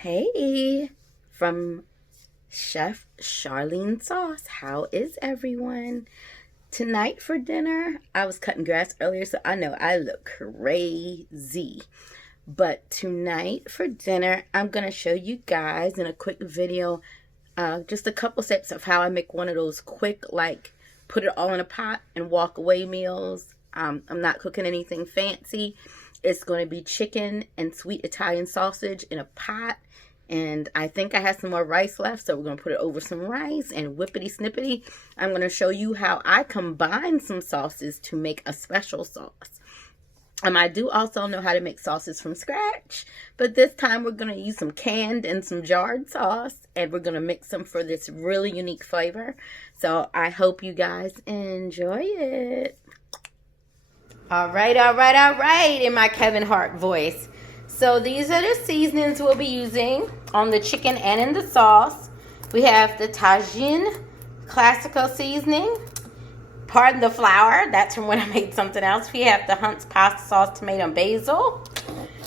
Hey, from Chef Charlene Sauce. How is everyone? Tonight for dinner, I was cutting grass earlier, so I know I look crazy. But tonight for dinner, I'm going to show you guys in a quick video just a couple steps of how I make one of those quick, like, put it all in a pot and walk away meals. I'm not cooking anything fancy. It's going to be chicken and sweet Italian sausage in a pot. And I think I have some more rice left, so we're going to put it over some rice and whippity snippety. I'm going to show you how I combine some sauces to make a special sauce. I do also know how to make sauces from scratch, but this time we're going to use some canned and some jarred sauce, and we're going to mix them for this really unique flavor. So I hope you guys enjoy it. All right, in my Kevin Hart voice. So these are the seasonings we'll be using on the chicken and in the sauce. We have the Tajin classical seasoning. Pardon the flour, that's from when I made something else. We have the Hunt's pasta sauce, tomato, and basil.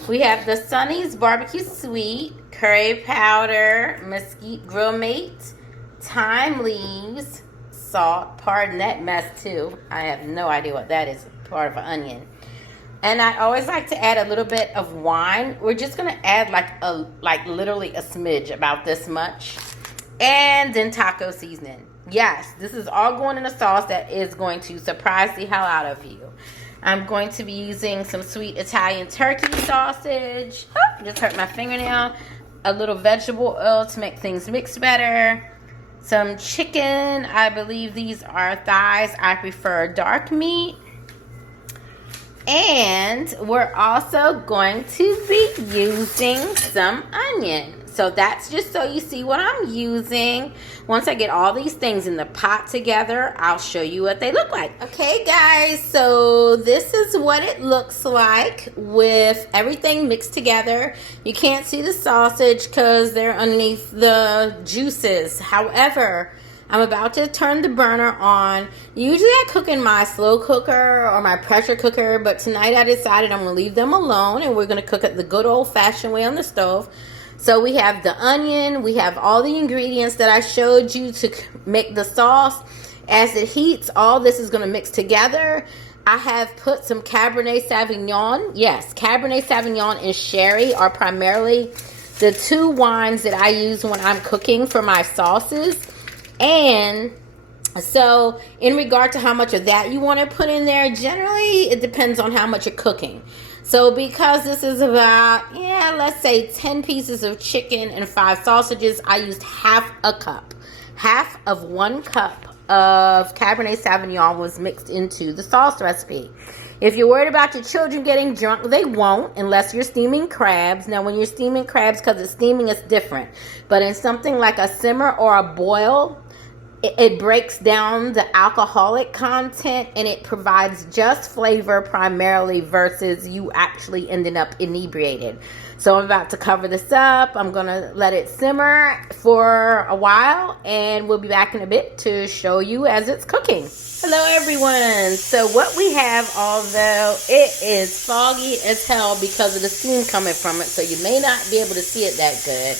We have the Sonny's barbecue sweet, curry powder, mesquite grill mate, thyme leaves, salt. Pardon that mess too. I have no idea what that is. Part of an onion. And I always like to add a little bit of wine. We're just going to add like literally a smidge, about this much. And then taco seasoning. Yes, this is all going in a sauce that is going to surprise the hell out of you. I'm going to be using some sweet Italian turkey sausage. Oh, just hurt my fingernail. A little vegetable oil to make things mix better. Some chicken. I believe these are thighs. I prefer dark meat. And we're also going to be using some onion. So that's just so you see what I'm using. Once I get all these things in the pot together, I'll show you what they look like. Okay, guys, so this is what it looks like with everything mixed together. You can't see the sausage because they're underneath the juices. However, I'm about to turn the burner on. Usually I cook in my slow cooker or my pressure cooker, but tonight I decided I'm going to leave them alone and we're going to cook it the good old-fashioned way on the stove. So we have the onion, we have all the ingredients that I showed you to make the sauce. As it heats, all this is going to mix together. I have put some Cabernet Sauvignon. Yes, Cabernet Sauvignon and Sherry are primarily the two wines that I use when I'm cooking for my sauces. And so in regard to how much of that you want to put in there, generally it depends on how much you're cooking. So because this is about, let's say 10 pieces of chicken and 5 sausages, I used half a cup. Half of 1 cup of Cabernet Sauvignon was mixed into the sauce recipe. If you're worried about your children getting drunk, they won't unless you're steaming crabs. Now, when you're steaming crabs, because it's steaming, it's different. But in something like a simmer or a boil, it breaks down the alcoholic content and it provides just flavor primarily versus you actually ending up inebriated. So I'm about to cover this up. I'm going to let it simmer for a while and we'll be back in a bit to show you as it's cooking. Hello everyone. So what we have, although it is foggy as hell because of the steam coming from it, so you may not be able to see it that good.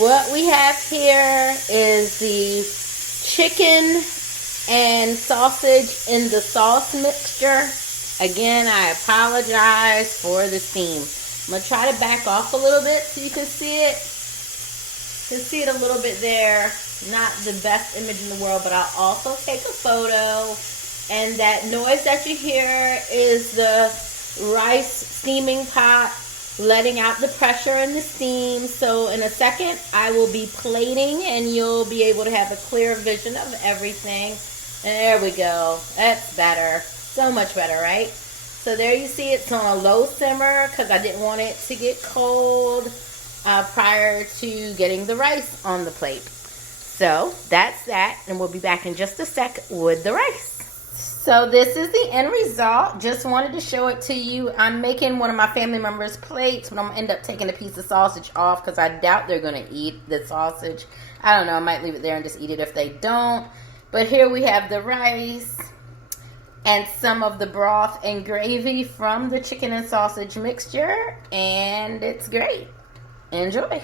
What we have here is the chicken and sausage in the sauce mixture. Again, I apologize for the steam. I'm going to try to back off a little bit so you can see it. You can see it a little bit there. Not the best image in the world, but I'll also take a photo. And that noise that you hear is the rice steaming pot letting out the pressure and the steam. So in a second, I will be plating and you'll be able to have a clear vision of everything. There we go. That's better. So much better, right? So there you see it's on a low simmer because I didn't want it to get cold prior to getting the rice on the plate. So that's that, and we'll be back in just a sec with the rice. So this is the end result. Just wanted to show it to you. I'm making one of my family members' plates, but I'm going to end up taking a piece of sausage off because I doubt they're going to eat the sausage. I don't know. I might leave it there and just eat it if they don't. But here we have the rice and some of the broth and gravy from the chicken and sausage mixture, and it's great. Enjoy.